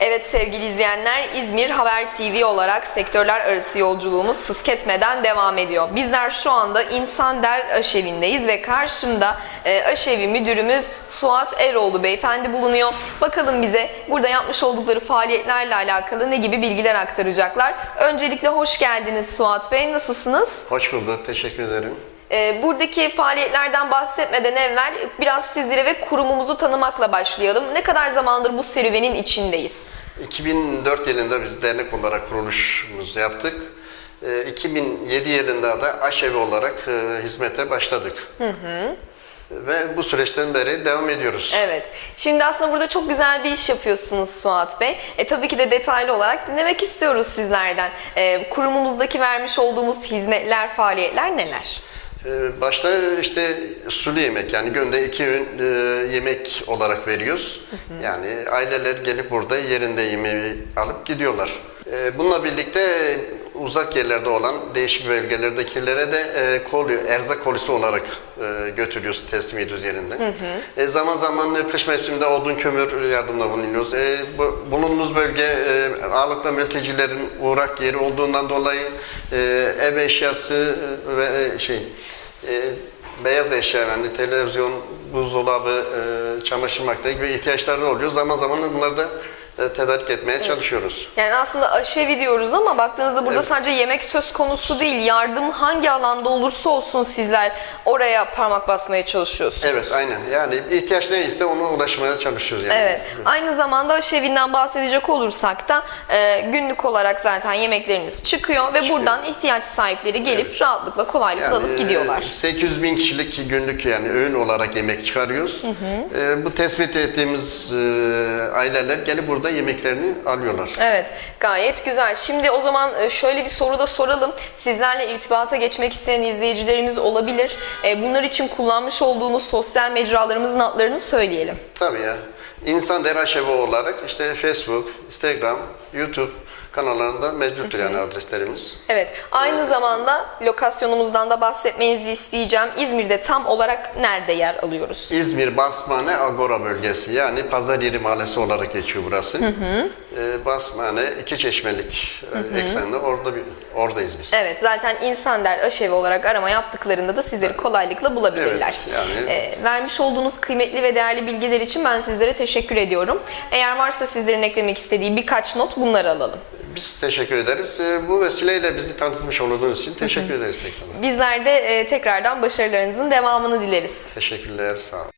Evet sevgili izleyenler, İzmir Haber TV olarak sektörler arası yolculuğumuz hız kesmeden devam ediyor. Bizler şu anda İnsan Der Aşevi'ndeyiz ve karşımda e, Aşevi müdürümüz Suat Eroğlu beyefendi bulunuyor. Bakalım bize burada yapmış oldukları faaliyetlerle alakalı ne gibi bilgiler aktaracaklar. Öncelikle hoş geldiniz Suat Bey, nasılsınız? Hoş bulduk, teşekkür ederim. E, buradaki faaliyetlerden bahsetmeden evvel biraz sizlere ve kurumumuzu tanımakla başlayalım. Ne kadar zamandır bu serüvenin içindeyiz? 2004 yılında biz dernek olarak kuruluşumuzu yaptık. Ee, 2007 yılında da aşevi olarak e, hizmete başladık. Ve bu süreçten beri devam ediyoruz. Evet. Şimdi aslında burada çok güzel bir iş yapıyorsunuz Suat Bey. E, tabii ki de detaylı olarak dinlemek istiyoruz sizlerden. E, kurumumuzdaki vermiş olduğumuz hizmetler, faaliyetler neler? Ee, Başta işte sulu yemek yani günde iki öğün e, yemek olarak veriyoruz. Yani aileler gelip burada yerinde yemeği alıp gidiyorlar. Ee, Bununla birlikte uzak yerlerde olan değişik bölgelerdekilere de e, koli, erzak kolisi olarak e, götürüyoruz, teslim ediyoruz yerinde. E, zaman zaman e, kış mevsiminde odun kömür yardımında bulunuyoruz. E, bu, bulunduğumuz bölge e, ağırlıkla mültecilerin uğrak yeri olduğundan dolayı e, ev eşyası e, ve e, şey e, beyaz eşya yani televizyon, buzdolabı, e, çamaşır makinesi gibi ihtiyaçları oluyor. Zaman zaman bunları da tedarik etmeye çalışıyoruz. Yani aslında aşevi diyoruz ama baktığınızda burada Evet. sadece yemek söz konusu değil. Yardım hangi alanda olursa olsun sizler oraya parmak basmaya çalışıyorsunuz. Evet aynen yani ihtiyaç neyse ona ulaşmaya çalışıyoruz yani. Evet. Aynı zamanda aşevinden bahsedecek olursak da e, günlük olarak zaten yemekleriniz çıkıyor ve buradan ihtiyaç sahipleri gelip rahatlıkla kolaylıkla alıp e, gidiyorlar. 800 bin kişilik günlük yani öğün olarak yemek çıkarıyoruz. E, bu tespit ettiğimiz e, aileler gelip burada yemeklerini alıyorlar. Evet, gayet güzel. Şimdi o zaman e, şöyle bir soru da soralım. Sizlerle irtibata geçmek isteyen izleyicilerimiz olabilir. E, Bunlar için kullanmış olduğunuz sosyal mecralarımızın adlarını söyleyelim. Tabii ya. İnsan Deraşevi olarak işte Facebook, Instagram, YouTube kanallarında mevcuttur yani adreslerimiz. Evet, aynı zamanda lokasyonumuzdan da bahsetmenizi isteyeceğim. İzmir'de tam olarak nerede yer alıyoruz? İzmir Basmane Agora bölgesi yani Pazar Yeri Mahallesi olarak geçiyor burası. Ee, Basmane iki çeşmelik e, ekseninde orada bir oradayız biz. Evet, zaten İnsan Der Aşevi olarak arama yaptıklarında da sizleri kolaylıkla bulabilirler. Evet, yani- E, vermiş olduğunuz kıymetli ve değerli bilgiler için ben sizlere teşekkür ediyorum. Eğer varsa sizlerin eklemek istediği birkaç not bunları alalım. Biz teşekkür ederiz. Ee, bu vesileyle bizi tanıtmış olduğunuz için teşekkür ederiz tekrar. Bizler de e, tekrardan başarılarınızın devamını dileriz. Teşekkürler, sağ olun.